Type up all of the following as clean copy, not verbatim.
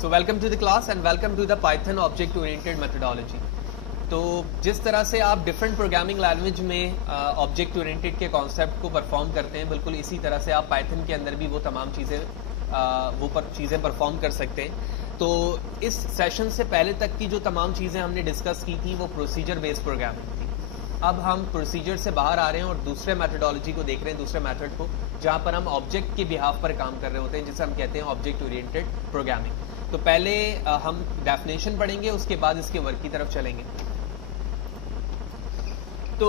So welcome to the class and welcome to the Python object oriented methodology. तो जिस तरह से आप डिफरेंट प्रोग्रामिंग लैंग्वेज में ऑब्जेक्ट ओरिएंटेड के कॉन्सेप्ट को परफॉर्म करते हैं, बिल्कुल इसी तरह से आप पाइथन के अंदर भी वो तमाम चीज़ें परफॉर्म कर सकते हैं। तो इस सेशन से पहले तक की जो तमाम चीज़ें हमने डिस्कस की थी वो प्रोसीजर बेस्ड प्रोग्रामिंग थी। अब हम प्रोसीजर से बाहर आ रहे हैं और दूसरे मेथोडोलॉजी को देख रहे हैं, दूसरे मेथड को, जहाँ पर हम ऑब्जेक्ट के बिहाफ पर काम कर रहे होते हैं, जिसे हम कहते हैं ऑब्जेक्ट ओरिएंटेड प्रोग्रामिंग। तो पहले हम डेफिनेशन पढ़ेंगे, उसके बाद इसके वर्क की तरफ चलेंगे। तो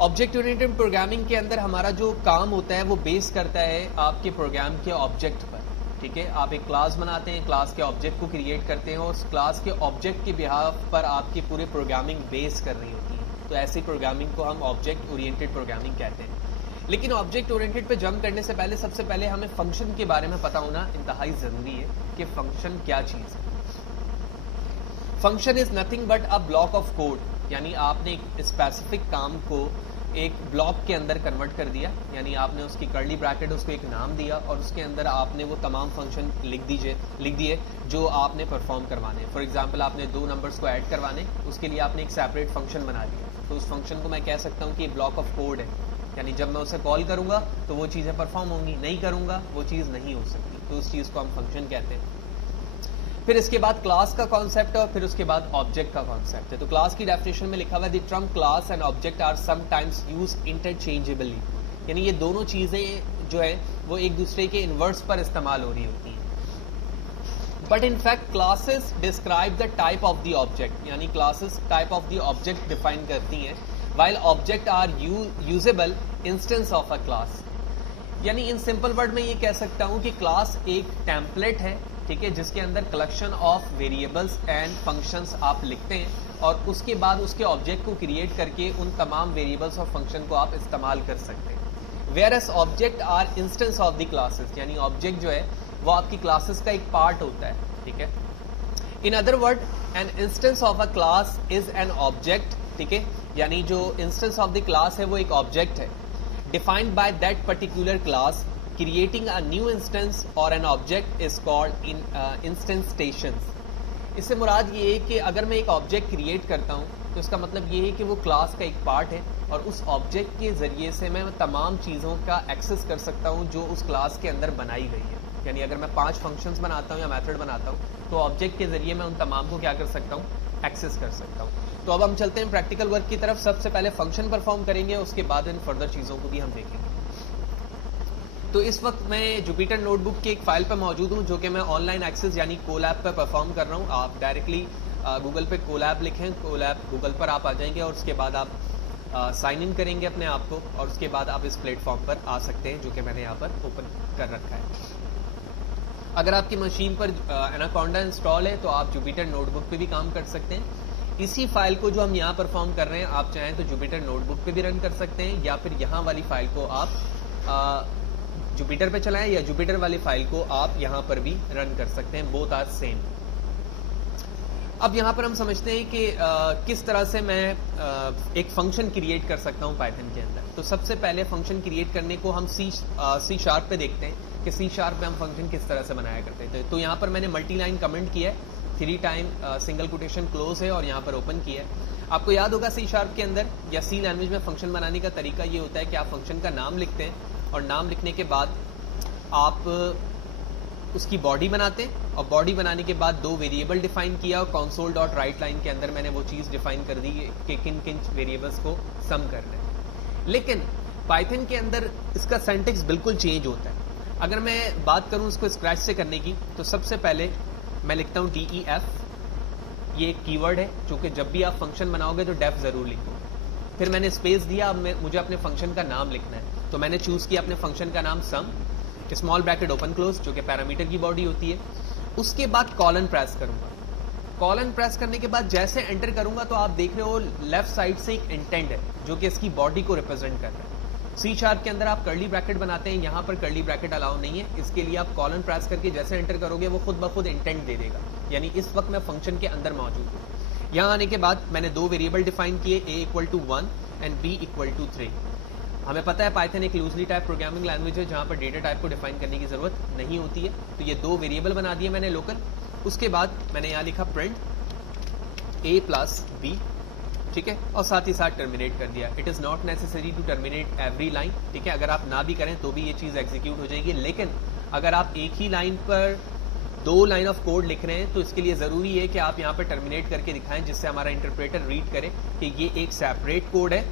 ऑब्जेक्ट ओरिएंटेड प्रोग्रामिंग के अंदर हमारा जो काम होता है वो बेस करता है आपके प्रोग्राम के ऑब्जेक्ट पर। ठीक है, आप एक क्लास बनाते हैं, क्लास के ऑब्जेक्ट को क्रिएट करते हैं और उस क्लास के ऑब्जेक्ट के बिहाफ पर आपकी पूरी प्रोग्रामिंग बेस कर रही होती है। तो ऐसी प्रोग्रामिंग को हम ऑब्जेक्ट ओरिएंटेड प्रोग्रामिंग कहते हैं। लेकिन ऑब्जेक्ट ओरिएंटेड पे जंप करने से पहले सबसे पहले हमें फंक्शन के बारे में पता होना इंतहाई ज़रूरी है कि फंक्शन क्या चीज़ है। Function is nothing but a block of code, यानी आपने एक स्पेसिफिक काम को एक ब्लॉक के अंदर कन्वर्ट कर दिया, यानी आपने उसकी कर्ली ब्रैकेट उसको एक नाम दिया और उसके अंदर आपने वो तमाम फंक्शन लिख दिए जो आपने परफॉर्म करवाने। फॉर एग्जांपल आपने दो नंबर्स को ऐड करवाने, उसके लिए आपने एक सेपरेट फंक्शन बना लिया। तो उस फंक्शन को मैं कह सकता हूँ कि ब्लॉक ऑफ कोड है, यानी जब मैं उसे कॉल करूँगा तो वो चीज़ें परफॉर्म होंगी, नहीं करूँगा वो चीज़ नहीं हो सकती। तो उस चीज़ को हम फंक्शन कहते हैं। फिर इसके बाद क्लास का कॉन्सेप्ट है और फिर उसके बाद ऑब्जेक्ट का कॉन्सेप्ट है। तो क्लास की डेफिनेशन में लिखा हुआ है the term class and object are sometimes used interchangeably, यानी ये दोनों चीज़ें जो है वो एक दूसरे के इन्वर्स पर इस्तेमाल हो रही होती हैं। But in fact classes describe the type of the object, यानी classes type of the object define करती हैं, while object are usable instance of a class. यानी इन सिंपल वर्ड में ये कह सकता हूँ कि क्लास एक टेम्पलेट है, ठीक है, जिसके अंदर collection of variables and functions आप लिखते हैं और उसके बाद उसके ऑब्जेक्ट को क्रिएट करके उन तमाम वेरिएबल्स और फंक्शन को आप इस्तेमाल कर सकते हैं। Whereas object are instance of the classes, यानी ऑब्जेक्ट जो है वो आपकी क्लासेस का एक पार्ट होता है। ठीक है, in other word an instance of a class is an object. ठीक है, यानी जो इंस्टेंस ऑफ द क्लास है वो एक ऑब्जेक्ट है, defined by that particular class. Creating a new instance or an object is called instantations। इससे मुराद ये है कि अगर मैं एक ऑब्जेक्ट क्रिएट करता हूँ तो इसका मतलब ये है कि वो क्लास का एक पार्ट है और उस ऑब्जेक्ट के ज़रिए से मैं तमाम चीज़ों का एक्सेस कर सकता हूँ जो उस क्लास के अंदर बनाई गई है। यानी अगर मैं 5 फंक्शंस बनाता हूँ या मेथड बनाता हूँ तो ऑब्जेक्ट के ज़रिए मैं उन तमाम को क्या कर सकता हूँ, एक्सेस कर सकता हूँ। तो अब हम चलते हैं प्रैक्टिकल वर्क की तरफ। सबसे पहले फंक्शन परफॉर्म करेंगे, उसके बाद इन फर्दर चीज़ों को भी हम देखेंगे। तो इस वक्त मैं जुपिटर नोटबुक की एक फ़ाइल पर मौजूद हूँ जो कि मैं ऑनलाइन एक्सेस यानी कोलैब पर परफॉर्म कर रहा हूँ। आप डायरेक्टली गूगल पे कोलैब लिखें, कोलैब गूगल पर आप आ जाएंगे और उसके बाद आप साइन इन करेंगे अपने आप को और उसके बाद आप इस प्लेटफॉर्म पर आ सकते हैं जो कि मैंने यहाँ पर ओपन कर रखा है। अगर आपकी मशीन पर एनाकोंडा इंस्टॉल है तो आप जुपिटर नोटबुक पे भी काम कर सकते हैं। इसी फाइल को जो हम यहाँ परफॉर्म कर रहे हैं आप चाहें तो जुपिटर नोटबुक पे भी रन कर सकते हैं या फिर यहाँ वाली फाइल को आप जुपिटर पे चलाएं या जुपिटर वाली फाइल को आप यहाँ पर भी रन कर सकते हैं। Both are same. अब यहाँ पर हम समझते हैं कि किस तरह से मैं एक फंक्शन क्रिएट कर सकता हूँ पाइथन के अंदर। तो सबसे पहले फंक्शन क्रिएट करने को हम सी शार्प पे देखते हैं कि सी शार्प पे हम फंक्शन किस तरह से बनाया करते थे। तो यहाँ पर मैंने मल्टी लाइन कमेंट किया है, 3 टाइम सिंगल कोटेशन क्लोज है और यहाँ पर ओपन किया है। आपको याद होगा सी शार्प के अंदर या सी लैंग्वेज में फंक्शन बनाने का तरीका ये होता है कि आप फंक्शन का नाम लिखते हैं और नाम लिखने के बाद आप उसकी बॉडी बनाते हैं और बॉडी बनाने के बाद 2 वेरिएबल डिफाइन किया और कंसोल डॉट राइट लाइन के अंदर मैंने वो चीज़ डिफाइन कर दी कि किन किन वेरिएबल्स को सम करना है। लेकिन पाइथन के अंदर इसका सिंटैक्स बिल्कुल चेंज होता है। अगर मैं बात करूं इसको स्क्रैच से करने की तो सबसे पहले मैं लिखता हूं DEF। ये एक कीवर्ड है चूँकि जब भी आप फंक्शन बनाओगे तो डेफ ज़रूर लिखो। फिर मैंने स्पेस दिया, अब मुझे अपने फंक्शन का नाम लिखना है तो मैंने चूज़ किया अपने फंक्शन का नाम सम, स्मॉल ब्रैकेट ओपन क्लोज जो कि पैरामीटर की बॉडी होती है। उसके बाद कॉलन प्रेस करूंगा। कॉलन प्रेस करने के बाद जैसे एंटर करूंगा तो आप देख रहे हो लेफ्ट साइड से एक इंटेंड है जो कि इसकी बॉडी को रिप्रेजेंट कर रहा है। सी शार्प के अंदर आप कर्ली ब्रैकेट बनाते हैं, यहाँ पर कर्ली ब्रैकेट अलाउ नहीं है। इसके लिए आप कॉलन प्रेस करके जैसे एंटर करोगे वो खुद ब खुद इंटेंड दे देगा, यानी इस वक्त मैं फंक्शन के अंदर मौजूद हूँ। यहाँ आने के बाद मैंने 2 वेरिएबल डिफाइन किए, a=1 एंड b=3। हमें पता है पाइथन एक लूजली टाइप प्रोग्रामिंग लैंग्वेज है जहाँ पर डेटा टाइप को डिफाइन करने की ज़रूरत नहीं होती है। तो ये 2 वेरिएबल बना दिए मैंने लोकल उसके बाद मैंने यहाँ लिखा प्रिंट a प्लस बी, ठीक है, और साथ ही साथ टर्मिनेट कर दिया। It is not necessary to terminate every line, ठीक है, अगर आप ना भी करें तो भी ये चीज़ एग्जीक्यूट हो जाएगी। लेकिन अगर आप एक ही लाइन पर 2 लाइन ऑफ कोड लिख रहे हैं तो इसके लिए ज़रूरी है कि आप यहाँ पर टर्मिनेट करके दिखाएं, जिससे हमारा इंटरप्रेटर रीड करे कि ये एक सेपरेट कोड है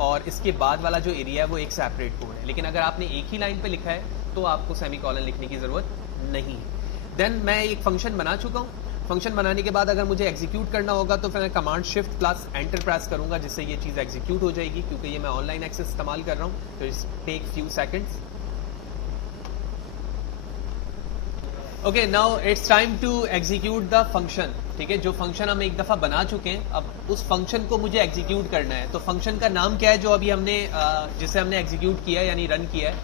और इसके बाद वाला जो एरिया है वो एक सेपरेट कोड है। लेकिन अगर आपने एक ही लाइन पे लिखा है तो आपको सेमीकोलन लिखने की ज़रूरत नहीं है। देन मैं एक फंक्शन बना चुका हूँ। फंक्शन बनाने के बाद अगर मुझे एग्जीक्यूट करना होगा तो फिर मैं command shift plus enter press करूंगा, जिससे ये चीज़ एग्जीक्यूट हो जाएगी। क्योंकि ये मैं ऑनलाइन एक्सेस इस्तेमाल कर रहा हूँ तो it's take few seconds. Okay, now it's time to execute the function, ठीक है। जो फंक्शन हम एक दफ़ा बना चुके हैं, अब उस फंक्शन को मुझे एग्जीक्यूट करना है। तो फंक्शन का नाम क्या है जो अभी हमने जिसे हमने एग्जीक्यूट किया यानी रन किया है,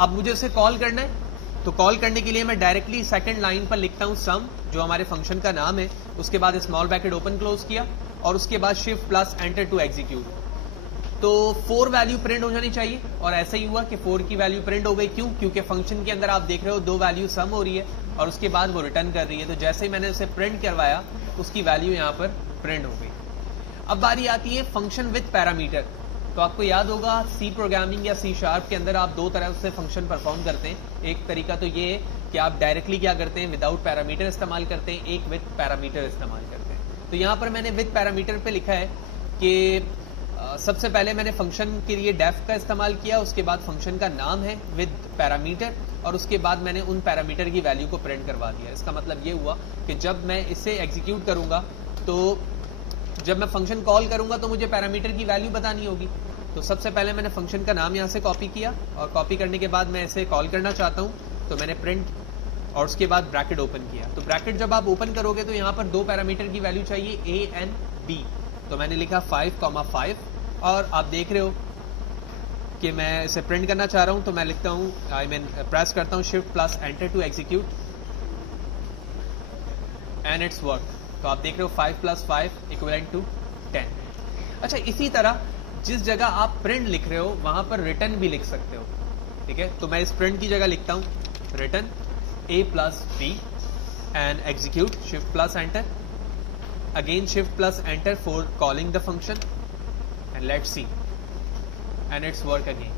अब मुझे उसे कॉल करना है। तो कॉल करने के लिए मैं डायरेक्टली सेकंड लाइन पर लिखता हूँ सम, जो हमारे फंक्शन का नाम है। उसके बाद स्मॉल ब्रैकेट ओपन क्लोज किया और उसके बाद shift plus enter to execute. तो 4 वैल्यू प्रिंट हो जानी चाहिए और ऐसा ही हुआ कि 4 की वैल्यू प्रिंट हो गई। क्यों? क्योंकि फंक्शन के अंदर आप देख रहे हो 2 वैल्यू सम हो रही है और उसके बाद वो रिटर्न कर रही है। तो जैसे ही मैंने उसे प्रिंट करवाया उसकी वैल्यू यहाँ पर प्रिंट हो गई। अब बारी आती है फंक्शन विद पैरामीटर। तो आपको याद होगा सी प्रोग्रामिंग या सी शार्प के अंदर आप 2 तरह से फंक्शन परफॉर्म करते हैं। एक तरीका तो ये है कि आप डायरेक्टली क्या करते हैं, विदाउट पैरामीटर इस्तेमाल करते हैं, एक विद पैरामीटर इस्तेमाल करते हैं। तो यहाँ पर मैंने विद पैरामीटर पे लिखा है कि सबसे पहले मैंने फंक्शन के लिए डेफ का इस्तेमाल किया, उसके बाद फंक्शन का नाम है विद पैरामीटर और उसके बाद मैंने उन पैरामीटर की वैल्यू को प्रिंट करवा दिया। इसका मतलब ये हुआ कि जब मैं इसे एग्जीक्यूट करूंगा तो जब मैं फंक्शन कॉल करूंगा तो मुझे पैरामीटर की वैल्यू बतानी होगी। तो सबसे पहले मैंने फंक्शन का नाम यहाँ से कॉपी किया और कॉपी करने के बाद मैं इसे कॉल करना चाहता हूँ तो मैंने प्रिंट और उसके बाद ब्रैकेट ओपन किया। तो ब्रैकेट जब आप ओपन करोगे तो यहाँ पर 2 पैरामीटर की वैल्यू चाहिए a एंड b। तो मैंने लिखा 5,5 और आप देख रहे हो कि मैं इसे प्रिंट करना चाह रहा हूँ तो मैं लिखता हूँ प्रेस करता हूँ shift plus enter to execute and it's work. तो आप देख रहे हो 5 + 5 इक्विवेलेंट टू 10। अच्छा, इसी तरह जिस जगह आप प्रिंट लिख रहे हो वहां पर रिटर्न भी लिख सकते हो, ठीक है। तो मैं इस प्रिंट की जगह लिखता हूं return a + b and execute shift plus enter again shift plus enter for calling the function and let's see and it's work again.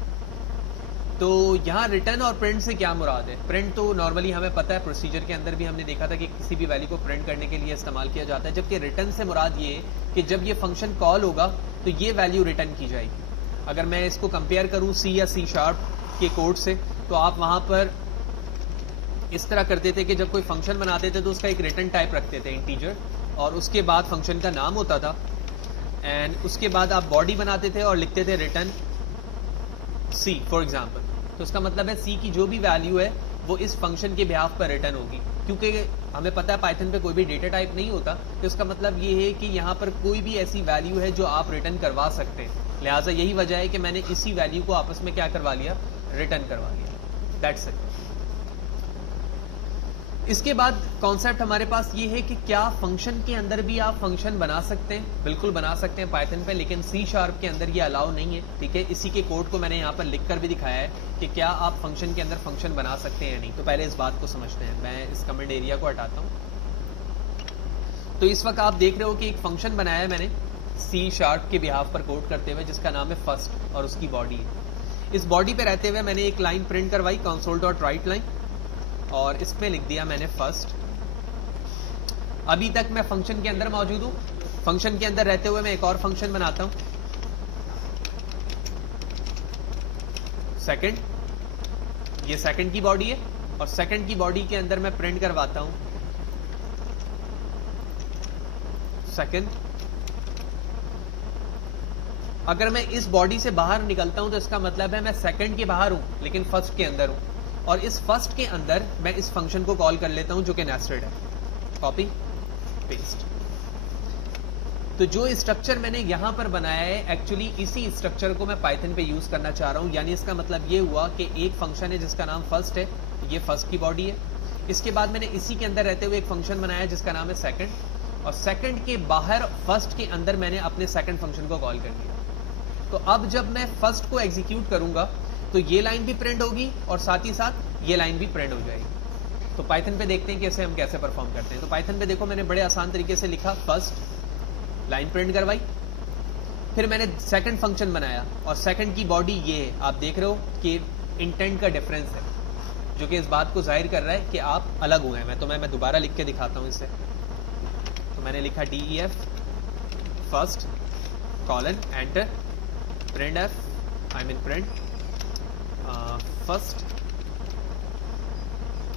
तो यहाँ रिटर्न और प्रिंट से क्या मुराद है? प्रिंट तो नॉर्मली हमें पता है, प्रोसीजर के अंदर भी हमने देखा था कि किसी भी वैल्यू को प्रिंट करने के लिए इस्तेमाल किया जाता है। जबकि रिटर्न से मुराद ये है कि जब ये फंक्शन कॉल होगा तो ये वैल्यू रिटर्न की जाएगी। अगर मैं इसको कंपेयर करूँ सी या सी शार्प के कोड से तो आप वहाँ पर इस तरह करते थे कि जब कोई फंक्शन बनाते थे तो उसका एक रिटर्न टाइप रखते थे इंटीजर और उसके बाद फंक्शन का नाम होता था एंड उसके बाद आप बॉडी बनाते थे और लिखते थे रिटर्न सी फॉर एग्जाम्पल। तो उसका मतलब है सी की जो भी वैल्यू है वो इस फंक्शन के बिहाफ पर रिटर्न होगी। क्योंकि हमें पता है पाइथन पे कोई भी डेटा टाइप नहीं होता, तो इसका मतलब ये है कि यहाँ पर कोई भी ऐसी वैल्यू है जो आप रिटर्न करवा सकते हैं। लिहाजा यही वजह है कि मैंने इसी वैल्यू को आपस में क्या करवा लिया, रिटर्न करवा लिया। That's it. इसके बाद कॉन्सेप्ट हमारे पास ये है कि क्या फंक्शन के अंदर भी आप फंक्शन बना सकते हैं? बिल्कुल बना सकते हैं पाइथन पे, लेकिन सी शार्प के अंदर ये अलाउ नहीं है, ठीक है। इसी के कोड को मैंने यहाँ पर लिख कर भी दिखाया है कि क्या आप फंक्शन के अंदर फंक्शन बना सकते हैं या नहीं। तो पहले इस बात को समझते हैं। मैं इस कमेंट एरिया को हटाता हूँ। तो इस वक्त आप देख रहे हो कि एक फंक्शन बनाया है मैंने सी शार्प के बिहाफ पर कोड करते हुए, जिसका नाम है फर्स्ट और उसकी बॉडी है। इस बॉडी पे रहते हुए मैंने एक लाइन प्रिंट करवाई console.write लाइन और इसमें लिख दिया मैंने फर्स्ट। अभी तक मैं फंक्शन के अंदर मौजूद हूं। फंक्शन के अंदर रहते हुए मैं एक और फंक्शन बनाता हूं सेकंड। ये सेकंड की बॉडी है और सेकंड की बॉडी के अंदर मैं प्रिंट करवाता हूं सेकंड। अगर मैं इस बॉडी से बाहर निकलता हूं तो इसका मतलब है मैं सेकंड के बाहर हूं लेकिन फर्स्ट के अंदर हूं। और इस फर्स्ट के अंदर मैं इस फंक्शन को कॉल कर लेता हूं जो कि नेस्टेड है। Copy paste. तो जो स्ट्रक्चर मैंने यहां पर बनाया है एक्चुअली इसी स्ट्रक्चर को मैं पाइथन पे यूज करना चाह रहा हूं। यानी इसका मतलब ये हुआ कि एक फंक्शन है जिसका नाम फर्स्ट है, ये फर्स्ट की बॉडी है। इसके बाद मैंने इसी के अंदर रहते हुए एक फंक्शन बनाया जिसका नाम है सेकंड और सेकंड के बाहर फर्स्ट के अंदर मैंने अपने सेकंड फंक्शन को कॉल कर दिया। तो अब जब मैं फर्स्ट को एग्जीक्यूट करूंगा तो ये लाइन भी प्रिंट होगी और साथ ही साथ ये लाइन भी प्रिंट हो जाएगी। तो पाइथन पे देखते हैं कैसे हम कैसे परफॉर्म करते हैं। तो पाइथन पे देखो मैंने बड़े आसान तरीके से लिखा, फर्स्ट लाइन प्रिंट करवाई, फिर मैंने सेकंड फंक्शन बनाया और सेकंड की बॉडी ये है, आप देख रहे हो कि इंटेंट का डिफरेंस है जो कि इस बात को जाहिर कर रहा है कि आप अलग हुए हैं। मैं दोबारा लिख के दिखाता हूँ इसे। तो मैंने लिखा DEF first colon enter print F I mean print first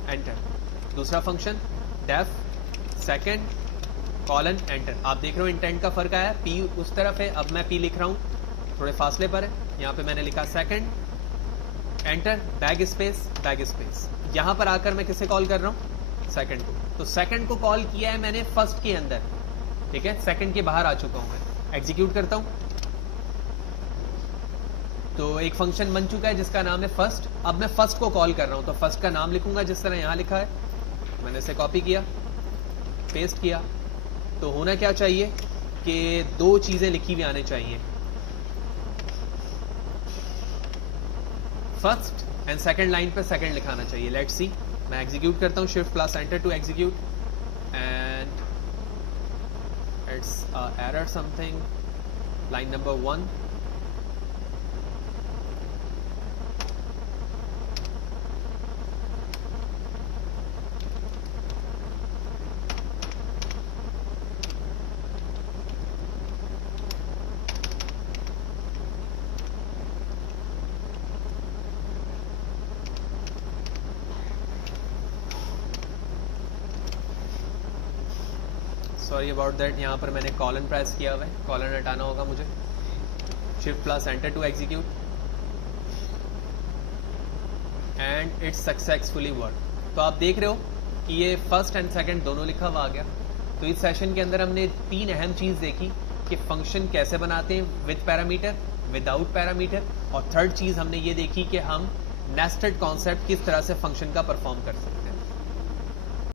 enter, दूसरा function def second colon enter. आप देख रहे हो इंटेंट का फर्क आया, पी उस तरफ है, अब मैं पी लिख रहा हूँ थोड़े फासले पर है। यहाँ पे मैंने लिखा second enter bag space bag space. यहाँ पर आकर मैं किसे कॉल कर रहा हूँ, सेकंड को। तो सेकंड को कॉल किया है मैंने फर्स्ट के अंदर, ठीक है, सेकंड के बाहर आ चुका हूँ मैं। एग्जीक्यूट करता हूँ तो एक फंक्शन बन चुका है जिसका नाम है फर्स्ट। अब मैं फर्स्ट को कॉल कर रहा हूँ तो फर्स्ट का नाम लिखूंगा जिस तरह यहाँ लिखा है। मैंने इसे कॉपी किया, पेस्ट किया। तो होना क्या चाहिए कि दो चीजें लिखी हुई आनी चाहिए, फर्स्ट एंड सेकंड लाइन पे सेकंड लिखाना चाहिए। लेट्स सी, मैं एग्जीक्यूट करता हूँ, shift plus enter to execute and it's error something, line number 1। Sorry about that, यहाँ पर मैंने कॉलन प्रेस किया हुआ है, कॉलन हटाना होगा मुझे। Shift plus enter to execute and it's successfully work. तो आप देख रहे हो कि ये फर्स्ट एंड सेकंड दोनों लिखा हुआ आ गया। तो इस सेशन के अंदर हमने 3 अहम चीज़ देखी कि फंक्शन कैसे बनाते हैं, विद पैरामीटर, विदाउट पैरामीटर, और थर्ड चीज़ हमने ये देखी कि हम नेस्टेड कॉन्सेप्ट किस तरह से फंक्शन का परफॉर्म कर सकते हैं।